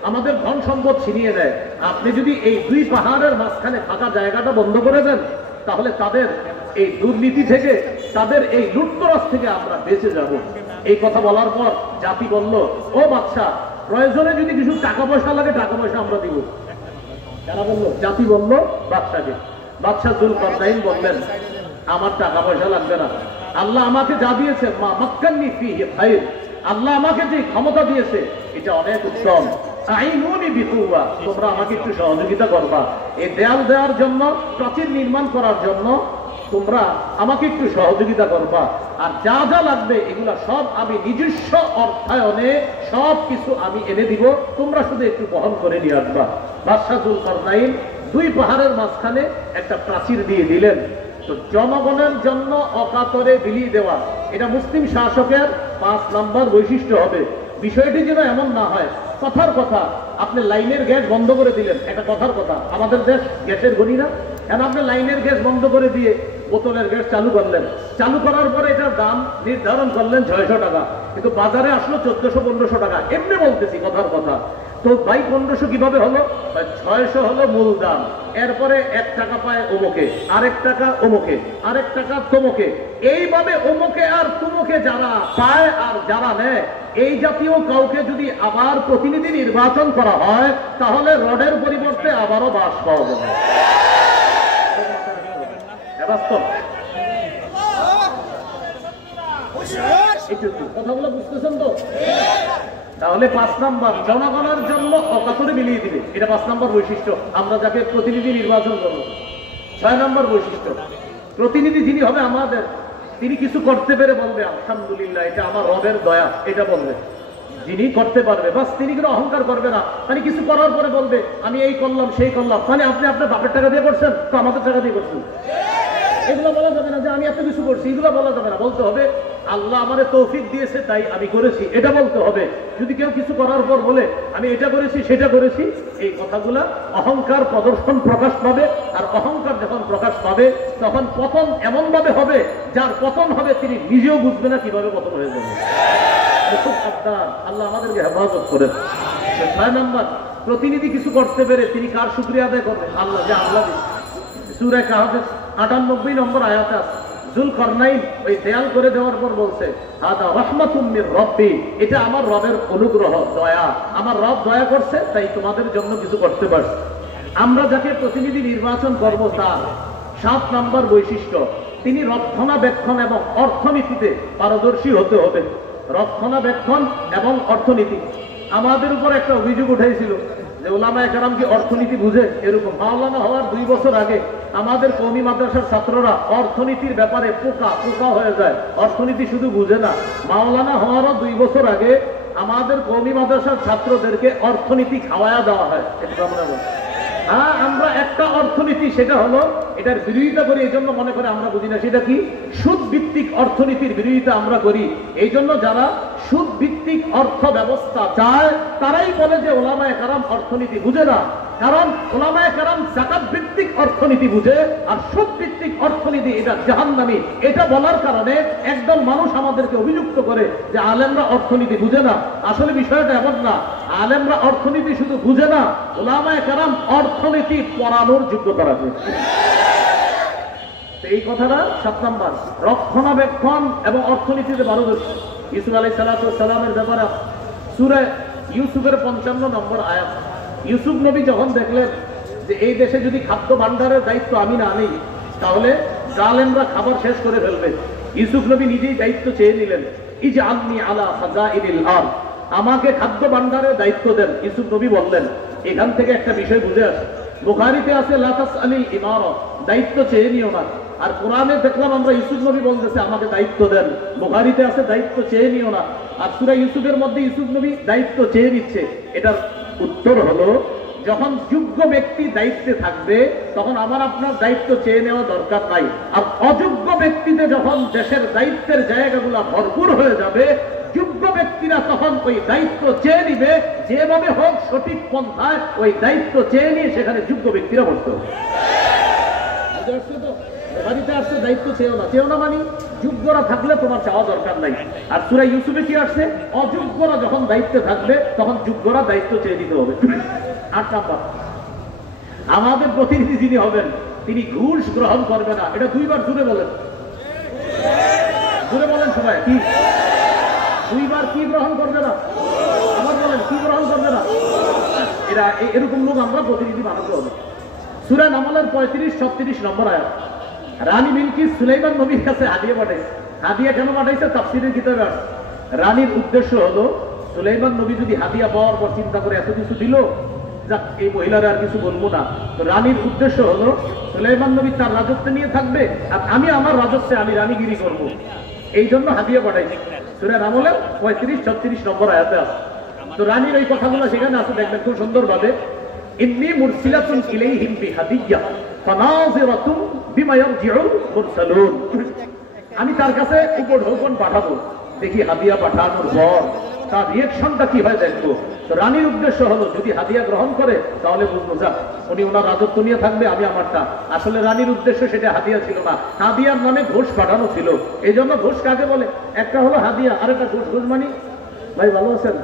আমাদের ধন সম্পদ ছিনিয়ে নেয়। আপনি যদি এই দুই পাহাড়ের মাঝখানে ফাঁকা জায়গাটা বন্ধ করে দেন, তাহলে তাদের এই দুর্নীতি থেকে, তাদের এই লুটতরাজ থেকে আমরা বেঁচে যাব। এই কথা বলার পর জাতি বলল, ও বাদশাহ প্রয়োজনে যদি কিছু টাকা পয়সা লাগে টাকা পয়সা আমরা দিব। যারা বললো? জাতি বলল বাদশাকে। বাদশাহ যুলকারনাইন বললেন, আমার টাকা পয়সা লাগবে না, আল্লাহ আমাকে যা দিয়েছে, মা মাক্কান্নি ফিহি খায়র, আল্লাহ আমাকে যে ক্ষমতা দিয়েছে এটা অনেক উত্তম। আইনুনি বিকুওয়া, তোমরা আমাকে একটু সহযোগিতা করবা, এই দেয়াল দেওয়ার জন্য, প্রাচীর নির্মাণ করার জন্য তোমরা আমাকে একটু সহযোগিতা করবা, আর যা যা লাগবে এগুলা সব আমি নিজস্ব অর্থায়নে সব কিছু আমি এনে দিব, তোমরা শুধু একটু বহন করে নিয়ে আসবা। বাদশাহ যুলকারনাইন দুই পাহাড়ের মাঝখানে একটা প্রাচীর দিয়ে দিলেন। তো জনগণের জন্য অকাতরে বিলিয়ে দেওয়া, এটা মুসলিম শাসকের 5 নম্বর বৈশিষ্ট্য হবে। বিষয়টি যেন এমন না হয় কথার কথা আপনি লাইনের গ্যাস বন্ধ করে দিলেন, এটা কথার কথা, আমাদের দেশ গ্যাসের গনি না, এখন আপনি লাইনের গ্যাস বন্ধ করে দিয়ে বোতলের গ্যাস চালু করলেন, চালু করার পরে এটার দাম নির্ধারণ করলেন 600 টাকা, কিন্তু বাজারে আসলো 1400-1500 টাকা, এমনি বলতেছি কথার কথা। তো ভাই 1500 কিভাবে হলো? 600 হলো মূল দাম, এরপরে 1 টাকা পায় অমুকে, আরেক টাকা অমুকে, আরেক টাকা তমুকে, এইভাবে অমুকে আর তুমুকে যারা পায় আর যারা নেয়, এই জাতীয় কাউকে যদি আবার প্রতিনিধি নির্বাচন করা হয় তাহলে রডের পরিবর্তে আবারও বাঁশ পাওয়া যাবে। কথাগুলো বুঝতেছেন তো? তাহলে 5 নম্বর, জনগণের জন্য অকাতরে মিলিয়ে দিবে, এটা 5 নম্বর বৈশিষ্ট্য, আমরা যাকে প্রতিনিধি নির্বাচন করবো। 6 নম্বর বৈশিষ্ট্য, প্রতিনিধি যিনি হবে আমাদের, তিনি কিছু করতে পেরে বলবে আলহামদুলিল্লাহ এটা আমার রবের দয়া, এটা বলবে। যিনি করতে পারবে বাস, তিনি কোনো অহংকার করবে না, মানে কিছু করার পরে বলবে আমি এই করলাম সেই করলাম, মানে আপনি আপনার বাপের টাকা দিয়ে করছেন তো আমাদের টাকা দিয়ে করছেন, এগুলো বলা যাবে না যে আমি এত কিছু করছি, এগুলো বলা যাবে না। বলতে হবে আল্লাহ আমারে তৌফিক দিয়েছে তাই আমি করেছি, এটা বলতে হবে। যদি কেউ কিছু করার পর বলে আমি এটা করেছি সেটা করেছি, এই কথাগুলা অহংকার প্রদর্শন প্রকাশ পাবে, আর অহংকার যখন প্রকাশ পাবে তখন পতন এমন ভাবে হবে, যার পতন হবে তিনি নিজেও বুঝবে না কিভাবে পতন হয়ে যাবে। খুব সাবধান, আল্লাহ আমাদেরকে হেফাজত করেন। 6 নম্বর, প্রতিনিধি কিছু করতে পেরে তিনি কার শুকরিয়া আদায় করবেন? আল্লাহ, যে আল্লাহ সূরা কাহফের 98 নম্বর আয়াতে আছে, যুলকারনাইন ওই দেয়াল করে দেওয়ার পর বলছে হাদা রাহমাতুম মির রাব্বি, এটা আমার রবের অনুগ্রহ, দয়া, আমার রব দয়া করছে তাই তোমাদের জন্য কিছু করতে পারছে। আমরা যাকে প্রতিনিধি নির্বাচন করব তার 7 নম্বর বৈশিষ্ট্য, তিনি রক্ষণাবেক্ষণ এবং অর্থনীতিতে পারদর্শী হতে হবে। রক্ষণাবেক্ষণ এবং অর্থনীতি, আমাদের উপর একটা অভিযোগ উঠেছিল যে উলামায়ে কেরাম কি অর্থনীতি বুঝে? এরকম মাওলানা হওয়ার 2 বছর আগে আমাদের কওমি মাদ্রাসার ছাত্ররা অর্থনীতির ব্যাপারে পোকা হয়ে যায়, অর্থনীতি শুধু বুঝে না। মাওলানা হওয়ারও 2 বছর আগে আমাদের কওমি মাদ্রাসার ছাত্রদেরকে অর্থনীতি খাওয়ায়া দেওয়া হয়। হ্যাঁ, আমরা একটা অর্থনীতি, সেটা হলো এটার বিরোধিতা করি, এই জন্য মনে করে আমরা বুঝি না। সেটা কি? সুদ ভিত্তিক অর্থনীতির বিরোধিতা আমরা করি। এই জন্য যারা সুদ ভিত্তিক অর্থ ব্যবস্থা চায় তারাই বলে যে উলামায়ে কেরাম অর্থনীতি বুঝে না, কারণ উলামায়ে কেরাম যাকাত ভিত্তিক অর্থনীতি বুঝে, আর সুদ ভিত্তিক অর্থনীতি এটা জাহান্নামী। এটা বলার কারণে একদল মানুষ আমাদেরকে অভিযুক্ত করে যে আলেমরা অর্থনীতি বুঝে না। আসলে বিষয়টা এমন না, আলেমরা অর্থনীতি শুধু বুঝে না, উলামায়ে কেরাম অর্থনীতি পড়ানোর যোগ্যতা রাখে। এই কথাটা 7 নম্বর, রক্ষণাবেক্ষণ এবং অর্থনীতিতে পারদর্শী। ইউসুফ আলাইহিস সালামের ব্যাপারে সূরা ইউসুফের 55 নম্বর আয়াত, ইউসুফ নবী যখন দেখলেন যে এই দেশে যদি খাদ্য ভান্ডারের দায়িত্ব আমি না নিই তাহলে জালেমরা খাবার শেষ করে ফেলবে, ইউসুফ নবী নিজেই দায়িত্ব চেয়ে নিলেন, ইজআলনি আলা খাজাইনিল আরদ, আমাকে খাদ্য ভান্ডারের দায়িত্ব দেন। ইউসুফ নবী বললেন, এখান থেকে একটা বিষয় বুঝে আসে, বুখারীতে আছে লা তাসআলি ইমারত, দায়িত্ব চেয়ে নিও না, আর কোরআনে দেখলাম আমরা ইউসুফ নবী বলতেছে আমাকে দায়িত্ব দেন, বুখারীতে আছে দায়িত্ব চেয়ে নিও না, আর সূরা ইউসুফের মধ্যে ইউসুফ নবী দায়িত্ব চেয়ে নিচ্ছে। এটার উত্তর হলো, যখন যোগ্য ব্যক্তি দায়িত্বে থাকবে তখন আমার আপনার দায়িত্ব চেয়ে নেওয়া দরকার নাই, আর অযোগ্য ব্যক্তিতে যখন দেশের দায়িত্বের জায়গাগুলো ভরপুর হয়ে যাবে যোগ্য ব্যক্তিরা তখন ওই দায়িত্ব চেয়ে নিবে, যেভাবে হোক সঠিক পন্থায় ওই দায়িত্ব চেয়ে নিয়ে সেখানে যোগ্য ব্যক্তিরা বসতে হবে। বাড়িতে আসছে দায়িত্ব চেয়েও না মানে যোগ্যরা থাকলে তোমার চাওয়া দরকার নাই। আর সূরা ইউসুফে কি আসছে? অযোগ্যরা যখন দায়িত্বে থাকবে তখন যোগ্যরা দায়িত্ব চেয়ে দিতে হবে। 8 নম্বর, আমাদের প্রতিনিধি যিনি হবেন তিনি ঘুষ গ্রহণ করবে না। এটা 2 বার জুড়ে বলেন, জুড়ে বলেন সবাই, কি 2 বার কি গ্রহণ করবে না? আবার বলেন, কি গ্রহণ করবে না? এরা এরকম লোক আমরা প্রতিনিধি বানাতে হবে। সূরা নামলের 35-36 নম্বর আয়াত। রানী বিলকিস সুলাইমান নবীর কাছে হাদিয়া পাঠাইছে। হাদিয়া কেন পাঠাইছে? তাফসীরের কিতাবে আছে রানীর উদ্দেশ্য হলো সুলাইমান নবী যদি হাদিয়া পাওয়ার পর চিন্তা করে এত কিছু দিল, যাক এই মহিলারা আর কিছু বলবো না, তো রানীর উদ্দেশ্য হলো সুলাইমান নবী তার রাজত্বে নিয়ে থাকবে আর আমি আমার রাজত্বে আমি রানীগিরি করব, এই জন্য হাদিয়া পাঠাইছে। সূরা নামলের 35-36 নম্বর আয়াতে আছে। তো রানীর এই কথাগুলো সেখানে আছে, দেখবেন খুব সুন্দরভাবে। ইন্নী মুরসিলাতুন ইলাইহিম বিহাদিয়্যা ফানাযিরাতুন বিমা ইয়ারজিউল মুরসালুন। আমি তার কাছে উপঢৌকন পাঠাবো, দেখি হাদিয়া পাঠানোর পর তার রিয়েকশনটা কি হয় দেখবো। তো রানীর উদ্দেশ্য হলো যদি হাদিয়া গ্রহণ করে তাহলে বুঝবো যাক উনি ওনার রাজত্ব নিয়ে থাকবে, আমি আমারটা। আসলে রানীর উদ্দেশ্য সেটা হাদিয়া ছিল না, হাদিয়ার নামে ঘোষ পাঠানো ছিল। এই জন্য ঘোষ কাকে বলে? একটা হলো হাদিয়া, আর একটা ঘোষ। ঘোষ মানে ভাই ভালো আছেন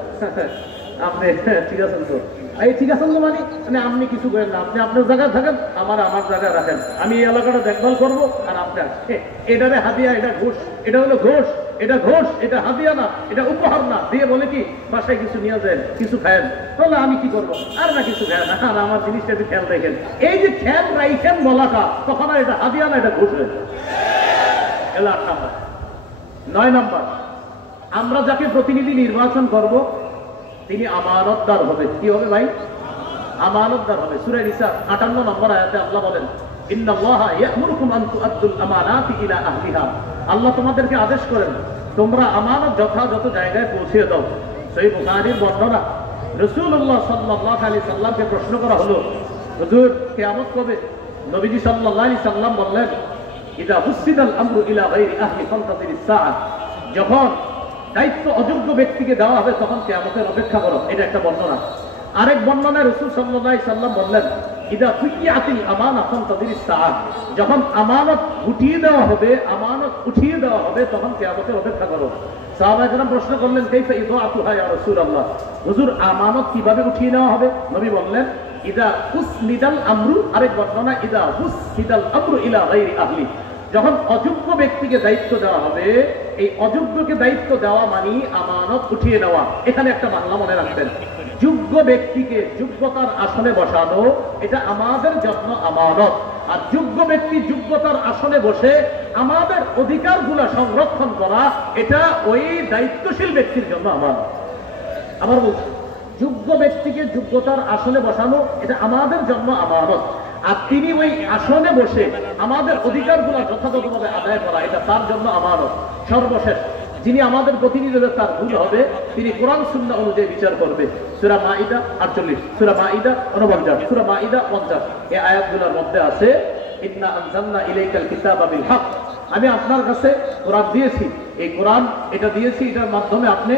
আপনি? ঠিক আছেন তো? এই ঠিক আছেন তো মানে আপনি কিছু করেন না, আপনি আপনার জায়গায় থাকেন, আমার জায়গায় রাখেন, আমি এই এলাকাটা দেখভাল করবো আর আপনার এটারে হাদিয়া, এটা ঘোষ। এটা হলো ঘোষ, এটা ঘোষ, এটা হাদিয়া না, এটা উপহার না। দিয়ে বলে কি বাসায় কিছু নিয়ে যান, কিছু খায়েন। তাহলে আমি কি করবো? আর না কিছু খায় না, আর আমার জিনিসটা একটু খেয়াল রাখেন। এই যে খেয়াল রাখেন বলাটা, তখন আর এটা হাদিয়া না, এটা ঘোষ হয়ে যায়। 8 নাম্বার। 9 নাম্বার, আমরা যাকে প্রতিনিধি নির্বাচন করব তিনি আমানতদার হবে। কি হবে ভাই? আমানতদার হবে। সূরা নিসা 58 নম্বর আয়াতে আল্লাহ বলেন, ইন্নাল্লাহা ইয়া'মুরুকুম আন তু'আদ্দুল আমানাতি ইলা আহলিহা। আল্লাহ তোমাদেরকে আদেশ করেন তোমরা আমানত যথাযথ জায়গায় পৌঁছে দাও। সহিহ বুখারীর বর্ণনা, রাসূলুল্লাহ সাল্লাল্লাহু আলাইহি সাল্লামকে প্রশ্ন করা হলো, হুজুর কিয়ামত কবে? নবীজি সাল্লাল্লাহু আলাইহি সাল্লাম বললেন, ইদা হুসিদাল আমরু ইলা গায়রি আহলি ফান্তাযিরিস সাআ। যখন দায়িত্ব অযোগ্য ব্যক্তিকে দেওয়া হবে তখন কিয়ামতের অপেক্ষা করো। এটা একটা বর্ণনা। আরেক বর্ণনায় রাসূল সাল্লাল্লাহু আলাইহি সাল্লাম বললেন, ইদা ফুকিয়াতিল আমানা ফান্তাযিরিস সাআ। যখন আমানত উঠিয়ে দেওয়া হবে, আমানত উঠিয়ে দেওয়া হবে তখন কিয়ামতের অপেক্ষা করো। সাহাবায়ে কেরাম প্রশ্ন করলেন, কাইফা ইদাআতুহা ইয়া রাসূলুল্লাহ, হুজুর আমানত কিভাবে উঠিয়ে নেওয়া হবে? নবী বললেন, ইদা উসনিদাল আমরু। আরেক বর্ণনা, ইদা উসনিদাল আমরু ইলা গায়রি আহলি। যখন অযোগ্য ব্যক্তিকে দায়িত্ব দেওয়া হবে, এই অযোগ্যকে দায়িত্ব দেওয়া মানে আমানত উঠিয়ে নেওয়া। এখানে একটা বাংলা মনে রাখবেন, যোগ্য ব্যক্তিকে যোগ্যতার আসনে বসানো এটা আমাদের জন্য আমানত, আর যোগ্য ব্যক্তি যোগ্যতার আসনে বসে আমাদের অধিকারগুলো সংরক্ষণ করা এটা ওই দায়িত্বশীল ব্যক্তির জন্য আমানত। আবার বলছি, যোগ্য ব্যক্তিকে যোগ্যতার আসনে বসানো এটা আমাদের জন্য আমানত, আর তিনি ওই আসনে বসে আমাদের অধিকারগুলো যথাযথভাবে আদায় করা এটা তার জন্য আমানত। সর্বশেষ যিনি আমাদের প্রতিনিধি হবে তার ভুল হবে, তিনি কোরআন সুন্নাহ অনুযায়ী বিচার করবে। সূরা মাইদা 48, সূরা মাইদা 49, সূরা মাইদা 50 এই আয়াতগুলোর মধ্যে আছে, ইন্না আনজালনা ইলাইকাল কিতাবা বিল হক। আমি আপনার কাছে কোরআন দিয়েছি, এই কোরআন এটা দিয়েছি, এটার মাধ্যমে আপনি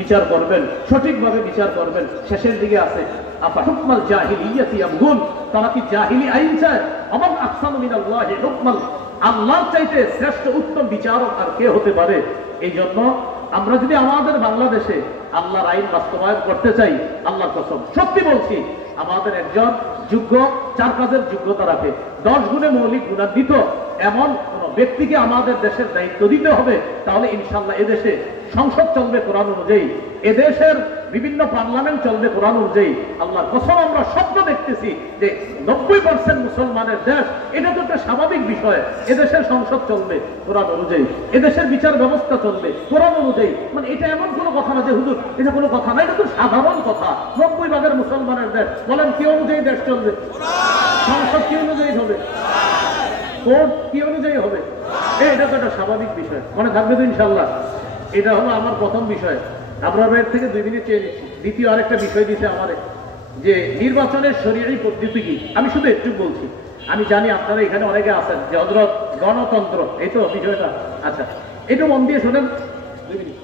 বিচার করবেন, সঠিকভাবে বিচার করবেন। শেষের দিকে আছে, আফা হুকমাল জাহিলিয়াতি ইয়াবগুন। তারা কি জাহিলি আইন চায়? আমান আহসানু মিনাল্লাহি হুকমান। আল্লাহর চাইতে শ্রেষ্ঠ উত্তম বিচারক আর কে হতে পারে? এই জন্য আমরা যদি আমাদের বাংলাদেশে আল্লাহর আইন বাস্তবায়ন করতে চাই, আল্লাহর কসম সত্যি বলছি, আমাদের একজন যোগ্য, 4 কাজের যোগ্যতা রাখে, 10 গুণে মৌলিক গুণান্বিত এমন কোন ব্যক্তিকে আমাদের দেশের দায়িত্ব দিতে হবে। তাহলে ইনশাআল্লাহ এদেশে সংসদ চলবে কোরআন অনুযায়ী, এদেশের বিভিন্ন পার্লামেন্ট চলবে কোরআন অনুযায়ী। আল্লাহর কসম আমরা স্বপ্ন দেখতেছি যে 90% মুসলমানের দেশ, এটা তো একটা স্বাভাবিক বিষয়। এদেশের সংসদ চলবে কোরআন অনুযায়ী, এদেশের বিচার ব্যবস্থা চলবে কোরআন অনুযায়ী। মানে এটা এমন কোনো কথা না যে হুজুর এটা কোনো কথা না, এটা তো সাধারণ কথা। 90% মুসলমানের দেশ, বলেন কি অনুযায়ী দেশ চলবে? সংসদ কি অনুযায়ী হবে? কোর্ট কি অনুযায়ী হবে? এটা তো একটা স্বাভাবিক বিষয়, মনে থাকবে তো ইনশাআল্লাহ। এটা হলো আমার প্রথম বিষয়। আপনার এর থেকে 2 মিনিট চেয়ে নিচ্ছি। দ্বিতীয় আরেকটা বিষয় দিতে আমাদের যে নির্বাচনের শরীয়ী পদ্ধতি কি, আমি শুধু একটু বলছি। আমি জানি আপনারা এখানে অনেকে আছেন যে হযরত গণতন্ত্র, এই তো বিষয়টা। আচ্ছা একটু মন দিয়ে শোনেন 2 মিনিট।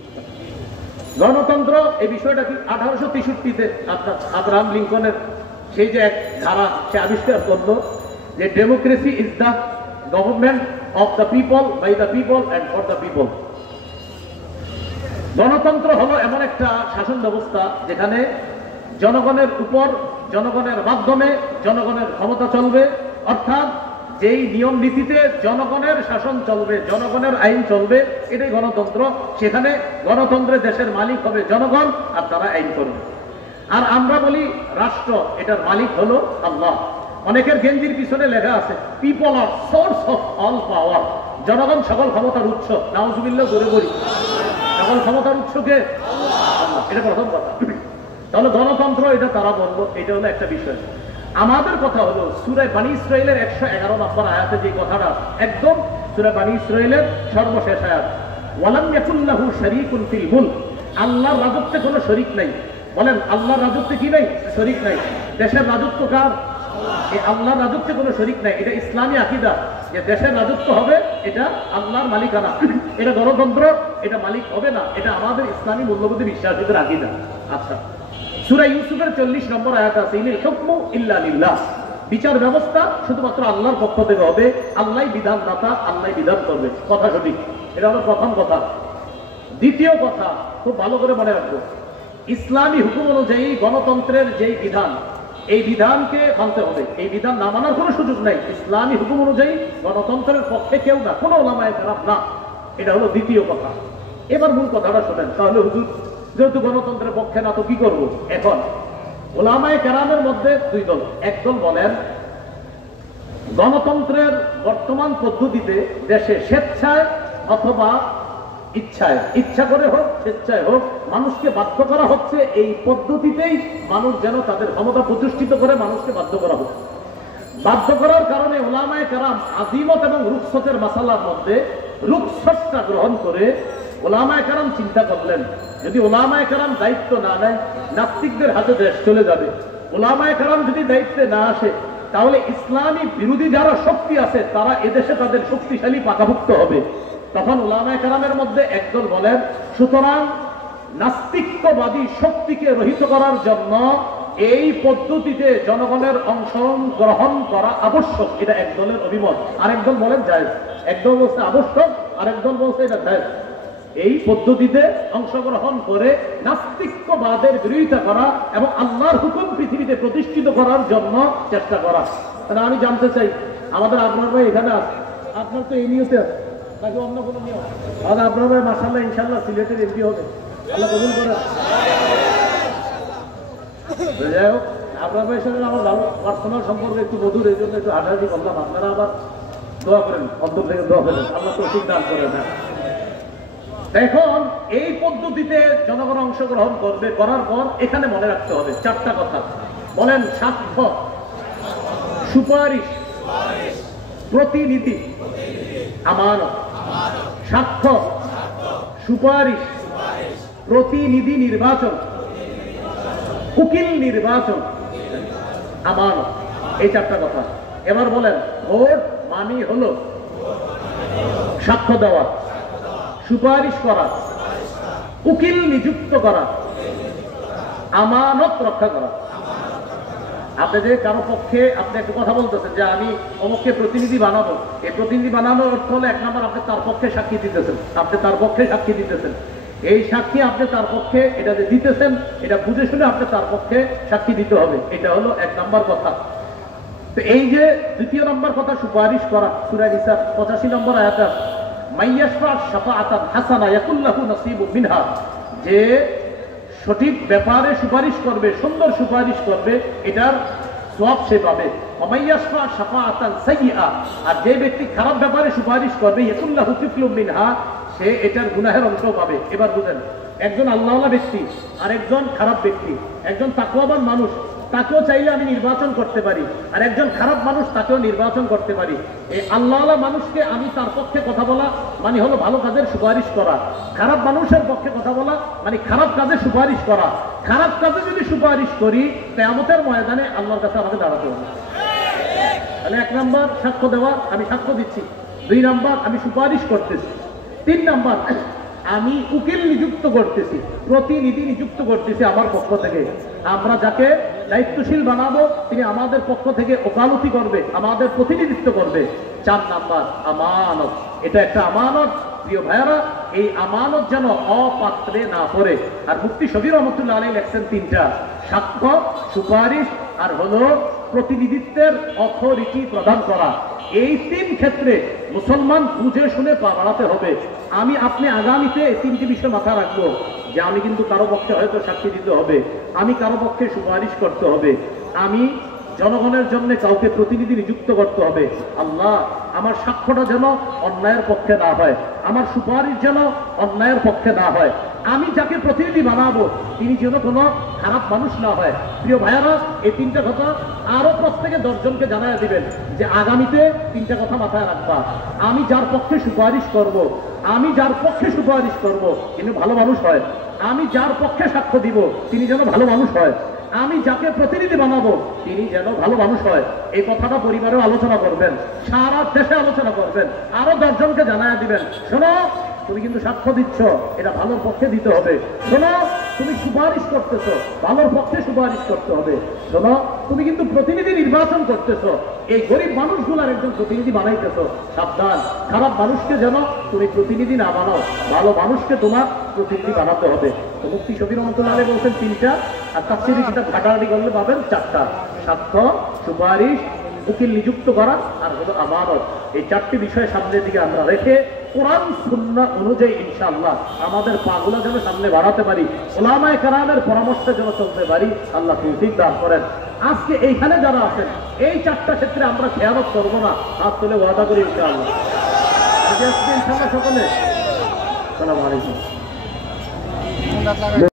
গণতন্ত্র এই বিষয়টা কি? 1863-তে আপনার আব্রাহাম লিঙ্কনের সেই যে এক ধারা সে আবিষ্কার করলো যে democracy is the government of the people, by the people and for the people. গণতন্ত্র হলো এমন একটা শাসন ব্যবস্থা যেখানে জনগণের উপর, জনগণের মাধ্যমে জনগণের ক্ষমতা চলবে, অর্থাৎ যেই নিয়ম নীতিতে জনগণের শাসন চলবে, জনগণের আইন চলবে, এটাই গণতন্ত্র। সেখানে গণতন্ত্রে দেশের মালিক হবে জনগণ আর তারা আইন করবে। আর আমরা বলি রাষ্ট্র, এটার মালিক হলো আল্লাহ। অনেকের গেঞ্জির পিছনে লেখা আছে people are source of all power, জনগণ সকল ক্ষমতার উৎস। নাউজুবিল্লাহ জোরে বলি, সকল ক্ষমতার উৎস কে? আল্লাহ। এটা প্রথম কথা। তাহলে গণতন্ত্র এটা তারা বলবো, এটা হলো একটা বিষয়। আমাদের কথা হলো সূরা বানী ইসরাঈলের 111 নম্বর আয়াতে যে কথাটা, একদম সূরা বানী ইসরাঈলের সর্বশেষ আয়াত, ওয়ালাম ইয়াকুল্লাহু শারীকুন ফিল মুলক, আল্লাহর রাজত্বে কোনো শরীক নাই। বলেন আল্লাহর রাজত্বে কি নাই? শরীক নাই। দেশের রাজত্ব কার? এই আল্লাহর রাজত্বে কোনো শরীক নাই। এটা ইসলামী আকীদা যে দেশের রাজত্ব হবে এটা আল্লাহর মালিকানা, এটা গণতন্ত্র, এটা মালিক হবে না। এটা আমাদের ইসলামী মূল্যবোধে বিশ্বাসীদের আকীদা। আচ্ছা, সূরা ইউসুফের 40 নম্বর আয়াত আছে, ইনিল হুকমু ইল্লা লিল্লাহ, বিচার ব্যবস্থা শুধুমাত্র আল্লাহর পক্ষ থেকে হবে, আল্লাহই বিধানদাতা, আল্লাহই বিধান করবে। কথা সঠিক, এটা হলো প্রথম কথা। দ্বিতীয় কথা খুব ভালো করে মনে রাখবো, ইসলামী হুকুম অনুযায়ী গণতন্ত্রের যেই বিধান, এই বিধানকে মানতে হবে। এই বিধান না মানার কোনো সুযোগ নাই। ইসলামী হুকুম অনুযায়ী গণতন্ত্রের পক্ষে কেউ না, কোনো ওলামায়ে কেরাম না। এটা হলো দ্বিতীয় কথা। এবার মূল কথাটা শোনেন। তাহলে হুজুর যেহেতু গণতন্ত্রের পক্ষে না তো কি করব? এখন ওলামায়ে কেরামের মধ্যে দুই দল। একদল বলেন গণতন্ত্রের বর্তমান পদ্ধতিতে দেশে স্বেচ্ছায় অথবা ইচ্ছায়, ইচ্ছা করে হোক স্বেচ্ছায় হোক, মানুষকে বাধ্য করা হচ্ছে এই পদ্ধতিতেই মানুষ যেন তাদের ক্ষমতা প্রতিষ্ঠিত করে মানুষকে বাধ্য করা হোক। বাধ্য করার কারণে ওলামায়ে কেরাম আজিমত এবং রুখসতের মাসালার মধ্যে রুখসতটা গ্রহণ করে ওলামায়ে কেরাম চিন্তা করলেন, যদি ওলামায়ে কেরাম দায়িত্ব না নেয় নাস্তিকদের হাতে দেশ চলে যাবে। ওলামায়ে কেরাম যদি দায়িত্বে না আসে তাহলে ইসলামী বিরোধী যারা শক্তি আছে তারা এদেশে তাদের শক্তিশালী পাকাভুক্ত হবে। তখন ওলামায়ে কেরামের মধ্যে একদল বলেন সুতরাং নাস্তিকবাদী শক্তিকে রহিত করার জন্য এই পদ্ধতিতে জনগণের অংশগ্রহণ করা আবশ্যক। এটা একদলের অভিমত। আরেকদল বলেন জায়েজ। একদল বলছে আবশ্যক, আরেকদল বলছে এটা জায়েজ। এই পদ্ধতিতে অংশগ্রহণ করে নাস্তিকবাদের বিরোধিতা করা এবং আল্লাহর হুকুম পৃথিবীতে প্রতিষ্ঠিত করার জন্য চেষ্টা করা। তাহলে আমি জানতে চাই, আমাদের আপনার ভাই এখানে আছে, আপনার তো এই নিয়তে আছে নাকি অন্য কোনো নিয়ম? আর আপনার ভাই মাশাআল্লাহ ইনশাআল্লাহ সিলেটের এমপি হবে, আল্লাহ কবুল করে। যাই হোক, আপনার ভাইয়ের সঙ্গে আমার ভালো পার্সোনাল সম্পর্ক একটু মধুর, এই জন্য একটু হাঁটাহাঁটি করলাম। আপনারা আবার দোয়া করেন, অন্তর থেকে দোয়া করেন, আল্লাহ তৌফিক দান করেন। এখন এই পদ্ধতিতে জনগণ অংশগ্রহণ করবে, করার পর এখানে মনে রাখতে হবে চারটা কথা। বলেন সাক্ষ্য, সুপারিশ, প্রতিনিধি, আমানত। সাক্ষ্য, সুপারিশ, প্রতিনিধি নির্বাচন, উকিল নির্বাচন, আমানত। এই চারটা কথা। এবার বলেন ভোট মানি হলো সাক্ষ্য দেওয়া, সুপারিশ করা, উকিল নিযুক্ত করা, আমানত রক্ষা করা। আপনি যে কারো পক্ষে আপনি একটা কথা বলতেছেন যে আমি অমুককে প্রতিনিধি বানাবো, এই প্রতিনিধি বানানোর অর্থ হলো এক নম্বর আপনি তার পক্ষে সাক্ষী দিতেছেন, আপনি তার পক্ষে সাক্ষী দিতেছেন। এই সাক্ষী আপনি তার পক্ষে এটা যে দিতেছেন এটা বুঝে শুনে আপনি তার পক্ষে সাক্ষী দিতে হবে। এটা হলো এক নম্বর কথা। তো এই যে দ্বিতীয় নম্বর কথা সুপারিশ করা, সূরা নিসা 85 নম্বর আয়াত, মাইয়াশফা শাফাআতান হাসানা ইয়াকুল্লাহু নাসিবুম মিনহা, যে সঠিক ব্যাপারে সুপারিশ করবে, সুন্দর সুপারিশ করবে, এটার সওয়াব সে পাবে। মাইয়াশফা শাফাআতান সাইয়্যা, আর যে ব্যক্তি খারাপ ব্যাপারে সুপারিশ করবে ইয়াকুল্লাহু কিফলুম মিনহা, সে এটার গুনাহের অংশ পাবে। এবার বুঝেন, একজন আল্লাহওয়ালা ব্যক্তি আর একজন খারাপ ব্যক্তি, একজন তাকওয়াবান মানুষ তাকেও চাইলে আমি নির্বাচন করতে পারি, আর একজন খারাপ মানুষ তাকেও নির্বাচন করতে পারি। এই আল্লাহওয়ালা মানুষকে আমি তার পক্ষে কথা বলা মানে হলো ভালো কাজের সুপারিশ করা, খারাপ মানুষের পক্ষে কথা বলা মানে খারাপ কাজে সুপারিশ করা। খারাপ কাজে যদি সুপারিশ করি কিয়ামতের ময়দানে আল্লাহর কাছে আমাকে দাঁড়াতে হবে। তাহলে এক নাম্বার সাক্ষ্য দেওয়া, আমি সাক্ষ্য দিচ্ছি। দুই নাম্বার আমি সুপারিশ করতেছি। তিন নাম্বার আমি উকিল নিযুক্ত করতেছি, প্রতিনিধি নিযুক্ত করতেছি আমার পক্ষ থেকে। আমরা যাকে দায়িত্বশীল বানাবো তিনি আমাদের পক্ষ থেকে ওকালতি করবে, আমাদের প্রতিনিধিত্ব করবে। চার নাম্বার আমানত, এটা একটা আমানত। প্রিয় ভাইয়ারা, এই আমানত যেন অপাত্রে না পড়ে। আর মুফতি শফি রহমতুল্লাহ আলাইহি লেখছেন তিনটা, সাক্ষ্য, সুপারিশ আর হলো প্রতিনিধিত্বের অথরিটি প্রদান করা। এই তিন ক্ষেত্রে মুসলমান বুঝে শুনে পা বাড়াতে হবে। আমি আপনি আগামীতে এই তিনটি বিষয় মাথায় রাখবো যে আমি কিন্তু কারো পক্ষে হয়তো সাক্ষী দিতে হবে, আমি কারো পক্ষে সুপারিশ করতে হবে, আমি জনগণের জন্য কাউকে প্রতিনিধি নিযুক্ত করতে হবে। আল্লাহ আমার সাক্ষ্যটা যেন অন্যায়ের পক্ষে না হয়, আমার সুপারিশ যেন অন্যায়ের পক্ষে না হয়, আমি যাকে প্রতিনিধি বানাবো তিনি যেন কোনো খারাপ মানুষ না হয়। প্রিয় ভাইয়ারা, এই তিনটা কথা আরো প্রত্যেকে 10 জনকে জানায় দিবেন যে আগামীতে তিনটা কথা মাথায় রাখবা। আমি যার পক্ষে সুপারিশ করব, আমি যার পক্ষে সুপারিশ করব তিনি ভালো মানুষ হয়, আমি যার পক্ষে সাক্ষ্য দিব তিনি যেন ভালো মানুষ হয়, আমি যাকে প্রতিনিধি বানাবো তিনি যেন ভালো মানুষ হয়। এই কথাটা পরিবারেও আলোচনা করবেন, সারা দেশে আলোচনা করবেন, আরো 10 জনকে জানায় দিবেন, শোনো তুমি কিন্তু সাক্ষ্য দিচ্ছ, এটা ভালোর পক্ষে দিতে হবে। শোনো তুমি সুপারিশ করতেছো, ভালোর পক্ষে সুপারিশ করতে হবে। শোনো তুমি কিন্তু প্রতিনিধি নির্বাচন করতেছো, এই গরিব মানুষগুলার একজন প্রতিনিধি বানাইতেছো, সাবধান, খারাপ মানুষকে যেন তুমি প্রতিনিধি না বানাও, ভালো মানুষকে তোমার প্রতিনিধি বানাতে হবে। তো মুফতি শফির রহমতুল্লাহ আলাইহি বলছেন 3টা, আর তাফসীরি কিতাব ঘাটাঘাটি করলে পাবেন 4টা, সাক্ষ্য, সুপারিশ, উকিল নিযুক্ত করা, আর হলো আমানত। এই 4টি বিষয় সামনের দিকে আমরা রেখে কোরআন সুন্নাহ অনুযায়ী ইনশাআল্লাহ আমাদের পাগুলো যেন সামনে বাড়াতে পারি, উলামায়ে কেরামের পরামর্শে যেন চলতে পারি, আল্লাহ তৌফিক দান করেন। আজকে এইখানে যারা আছেন এই 4টা ক্ষেত্রে আমরা খেয়ানত করবো না, হাত তুলে ওয়াদা করি ইনশাআল্লাহ। ইনশাআল্লাহ সকলে আসসালামু আলাইকুম।